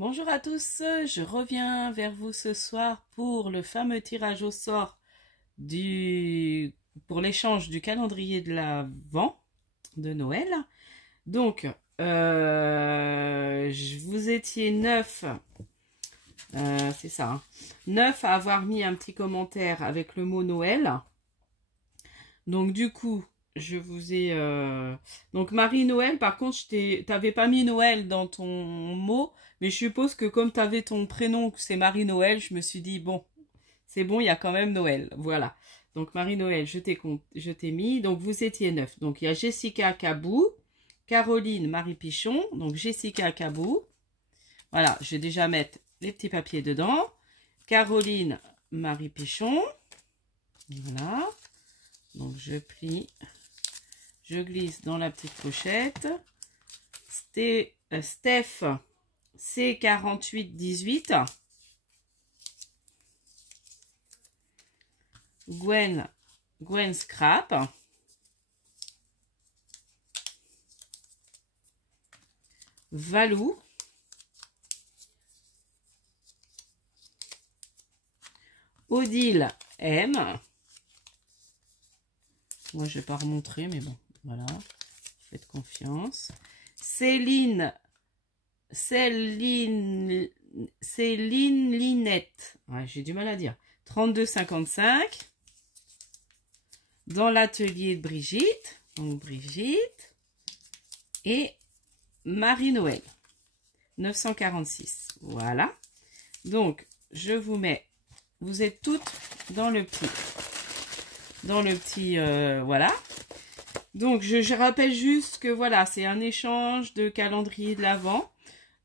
Bonjour à tous, je reviens vers vous ce soir pour le fameux tirage au sort pour l'échange du calendrier de l'Avent de Noël. Donc, vous étiez 9, c'est ça, hein, 9 à avoir mis un petit commentaire avec le mot Noël. Donc du coup, je vous ai... Donc Marie-Noël, par contre, t'avais pas mis Noël dans ton mot, mais je suppose que comme t'avais ton prénom, que c'est Marie-Noël, je me suis dit, bon, c'est bon, il y a quand même Noël. Voilà. Donc Marie-Noël, je t'ai mis. Donc vous étiez 9. Donc il y a Jessica Cabou, Caroline Marie Pichon, donc Jessica Cabou. Voilà, je vais déjà mettre les petits papiers dedans. Caroline Marie Pichon. Voilà. Donc je plie, je glisse dans la petite pochette. Steph C4818. Gwen Scrap. Valou. Odile M. Moi, je vais pas remontrer, mais bon, voilà. Faites confiance. Céline Linette. Ouais, j'ai du mal à dire. 32,55. Dans l'atelier de Brigitte. Donc, Brigitte. Et Marie-Noël. 946. Voilà. Donc, je vous mets... Vous êtes toutes dans le petit... voilà. Donc je rappelle juste que voilà, c'est un échange de calendrier de l'Avent.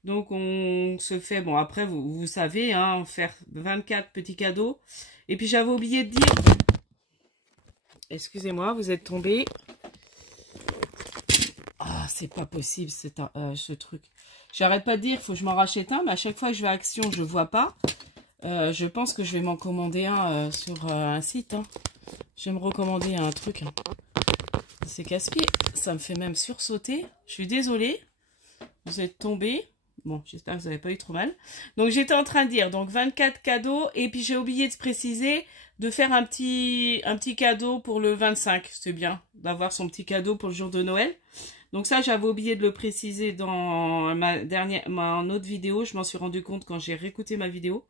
Donc on se fait, bon après vous savez, hein, faire 24 petits cadeaux. Et puis j'avais oublié de dire, excusez-moi, vous êtes tombé. Ah, c'est pas possible ce truc. J'arrête pas de dire, faut que je m'en rachète un, mais à chaque fois que je vais à Action, je vois pas. Je pense que je vais m'en commander un sur un site, hein. Je vais me recommander un truc. Hein. C'est casse-pied. Ça me fait même sursauter. Je suis désolée. Vous êtes tombés. Bon, j'espère que vous n'avez pas eu trop mal. Donc, j'étais en train de dire, donc 24 cadeaux. Et puis, j'ai oublié de préciser de faire un petit cadeau pour le 25. C'est bien d'avoir son petit cadeau pour le jour de Noël. Donc ça, j'avais oublié de le préciser dans mon autre vidéo. Je m'en suis rendu compte quand j'ai réécouté ma vidéo.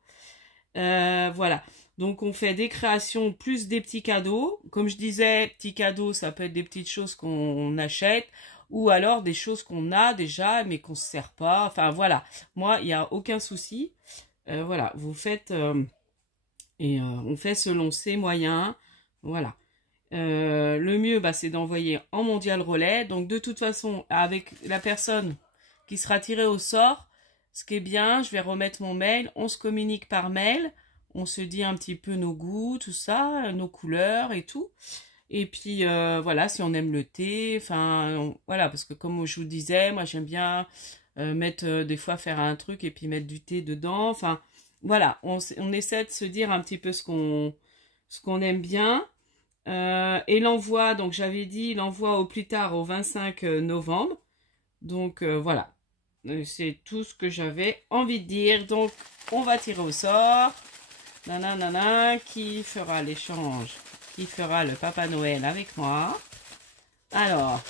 Voilà. Donc, on fait des créations plus des petits cadeaux. Comme je disais, petits cadeaux, ça peut être des petites choses qu'on achète ou alors des choses qu'on a déjà mais qu'on ne se sert pas. Enfin, voilà. Moi, il n'y a aucun souci. Voilà. Vous faites... on fait selon ses moyens. Voilà. Le mieux, c'est d'envoyer en mondial relais. Donc, de toute façon, avec la personne qui sera tirée au sort, ce qui est bien, je vais remettre mon mail. On se communique par mail. On se dit un petit peu nos goûts, tout ça, nos couleurs et tout. Et puis, voilà, si on aime le thé, enfin, voilà, parce que comme je vous disais, moi, j'aime bien mettre, des fois, faire un truc et puis mettre du thé dedans. Enfin, voilà, on essaie de se dire un petit peu ce qu'on aime bien. Et l'envoi, donc, j'avais dit, l'envoi au plus tard au 25 novembre. Donc, voilà. C'est tout ce que j'avais envie de dire. Donc, on va tirer au sort. Nanana, qui fera l'échange? Qui fera le Papa Noël avec moi? Alors,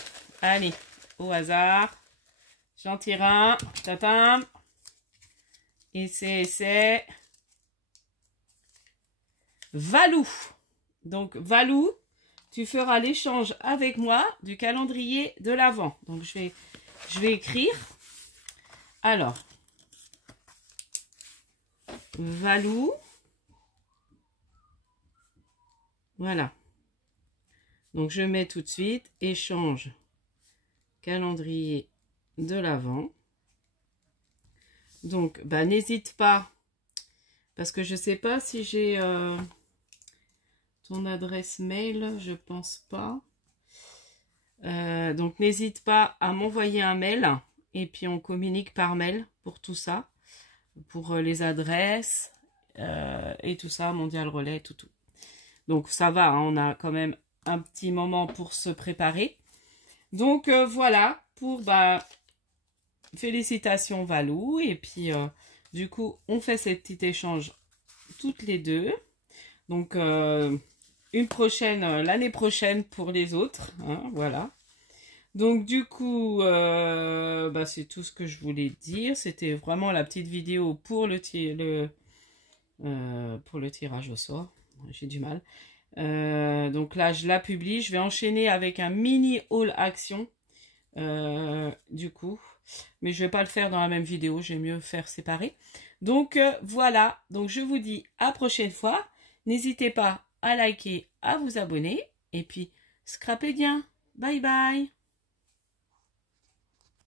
allez, au hasard. J'en tire un. Tatin. Et c'est Valou. Donc, Valou, tu feras l'échange avec moi du calendrier de l'Avent. Donc, je vais écrire. Alors, Valou. Voilà. Donc, je mets tout de suite échange calendrier de l'Avent. Donc, n'hésite pas, parce que je ne sais pas si j'ai ton adresse mail, je pense pas. Donc, n'hésite pas à m'envoyer un mail et puis on communique par mail pour tout ça, pour les adresses et tout ça, mondial relais, tout. Donc ça va, hein, on a quand même un petit moment pour se préparer. Donc voilà, pour félicitations Valou. Et puis, du coup, on fait ces petits échanges toutes les deux. Donc, une prochaine, l'année prochaine pour les autres. Hein, voilà. Donc, du coup, c'est tout ce que je voulais dire. C'était vraiment la petite vidéo pour le tirage au sort. J'ai du mal. Donc là, je la publie. Je vais enchaîner avec un mini haul action. Du coup. Mais je vais pas le faire dans la même vidéo. J'aime mieux faire séparé. Donc, voilà. Donc, je vous dis à prochaine fois. N'hésitez pas à liker, à vous abonner. Et puis, scrapez bien. Bye bye.